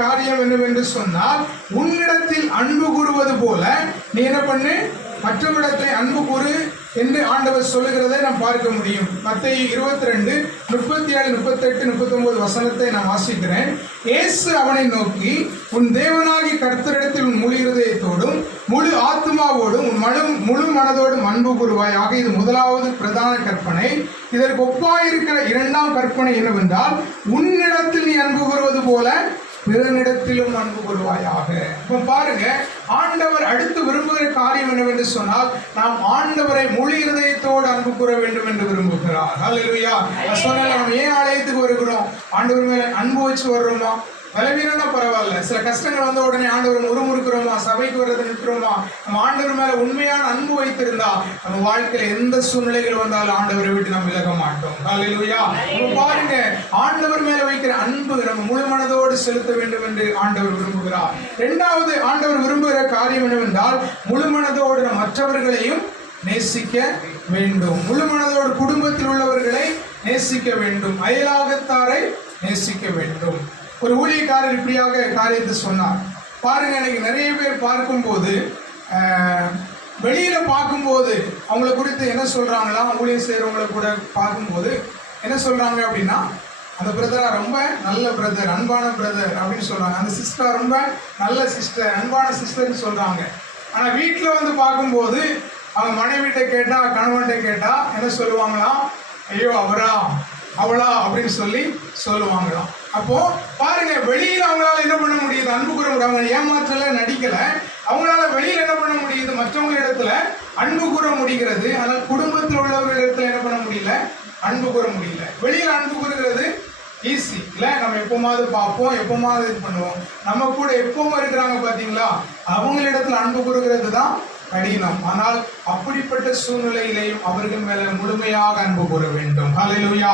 காரியம் என்னவென்று சொன்னால் உன்னிடத்தில் அன்பு கூறுவது போல நீ என்ன பண்ணு? மற்றவரிடத்தை அன்பு கூறு என்று ஆண்டவர் சொல்லுகிறதை நாம் பார்க்க முடியும். மத்திய இருபத்தி ரெண்டு முப்பத்தி ஏழு முப்பத்தெட்டு முப்பத்தொன்பது வசனத்தை நான் வாசிக்கிறேன். இயேசு அவனை நோக்கி உன் தேவனாகி கர்த்தரிடத்தில் உன் முழு இருதயத்தோடும் முழு ஆத்மாவோடும் உன் மனு முழு மனதோடும் அன்பு கூறுவாயாக இது முதலாவது பிரதான கற்பனை. இதற்கு ஒப்பாயிருக்கிற இரண்டாம் கற்பனை என்னவென்றால் உன்னிடத்தில் நீ அன்பு பிறனிடத்திலும் அன்பு கொள்வாயாக. இப்போ பாருங்க ஆண்டவர் அடுத்து விரும்புகிற காரியம் என்னவென்று சொன்னால் நாம் ஆண்டவரை முழு இருதயத்தோடு அன்பு கூற வேண்டும் என்று விரும்புகிறார். அல்லா நான் சொன்னேன் நம்ம ஏன் ஆலயத்துக்கு வருகிறோம்? ஆண்டவர் மேல அன்பு வச்சு வர்றோமா? பலவீனம்னா பரவாயில்ல. சில கஷ்டங்கள் வந்த உடனே ஆண்டவர் முறுமுறுக்கிறோமா? சபைக்கு வர்றது நிற்கிறோமா நம்ம ஆண்டவர் மேல உண்மையான அன்பு வைத்திருந்தா நம்ம வாழ்க்கையில எந்த சூழ்நிலைகள் வந்தாலும் ஆண்டவரை விட்டு நம்ம விலக மாட்டோம். பாருங்க ஆண்டவர் மேல அன்பு நம்ம முழு மனதோடு செலுத்த வேண்டும் என்று ஆண்டவர் விரும்புகிறார். இரண்டாவது ஆண்டவர் விரும்புகிற காரியம் என்னவென்றால் முழு மனதோடு நம் மற்றவர்களையும் நேசிக்க வேண்டும். முழு மனதோடு குடும்பத்தில் உள்ளவர்களை நேசிக்க வேண்டும். அயலாகத்தாரை நேசிக்க வேண்டும். ஒரு ஊழியக்காரர் இப்படியாக காரியத்தை சொன்னார். பாருங்க எனக்கு நிறைய பேர் பார்க்கும்போது வெளியில் வெளியில பார்க்கும்போது அவங்கள குறித்து என்ன சொல்றாங்களா? ஊழியம் செய்கிறவங்களை கூட பார்க்கும்போது என்ன சொல்றாங்க அப்படின்னா அந்த பிரதரா ரொம்ப நல்ல பிரதர் அன்பான பிரதர் அப்படின்னு சொல்கிறாங்க அந்த சிஸ்டர் ரொம்ப நல்ல சிஸ்டர் அன்பான சிஸ்டர்னு சொல்கிறாங்க ஆனால் வீட்டில் வந்து பார்க்கும்போது அவங்க மனைவிட்ட கேட்டால் கணவன்கிட்ட கேட்டால் என்ன சொல்லுவாங்களாம்? ஐயோ அவரா? அவளா? அப்படின்னு சொல்லி சொல்லுவாங்களாம். அப்போது பாருங்க வெளியில் அவங்களால என்ன பண்ண முடியுது? அன்பு கூற முடியும் அவங்க ஏமாற்றலை நடிக்கலை. அவங்களால வெளியில் என்ன பண்ண முடியுது? மற்றவங்க இடத்துல அன்பு கூற முடிகிறது. ஆனால் குடும்பத்தில் உள்ளவர்கள் இடத்துல என்ன பண்ண முடியல? அன்பு கூற முடியல. வெளியில் அன்பு கூறுகிறது ஈஸி இல்ல நம்ம எப்போமாவது பார்ப்போம் எப்போமாவது இது பண்ணுவோம். நம்ம கூட எப்பவும் இருக்கிறாங்க பாத்தீங்களா அவங்களிடத்துல அன்பு கூறுகிறது தான் கடினம். ஆனால் அப்படிப்பட்ட சூழ்நிலையிலையும் அவர்கள் மேல முழுமையாக அன்பு கூற வேண்டும். ஹalleluya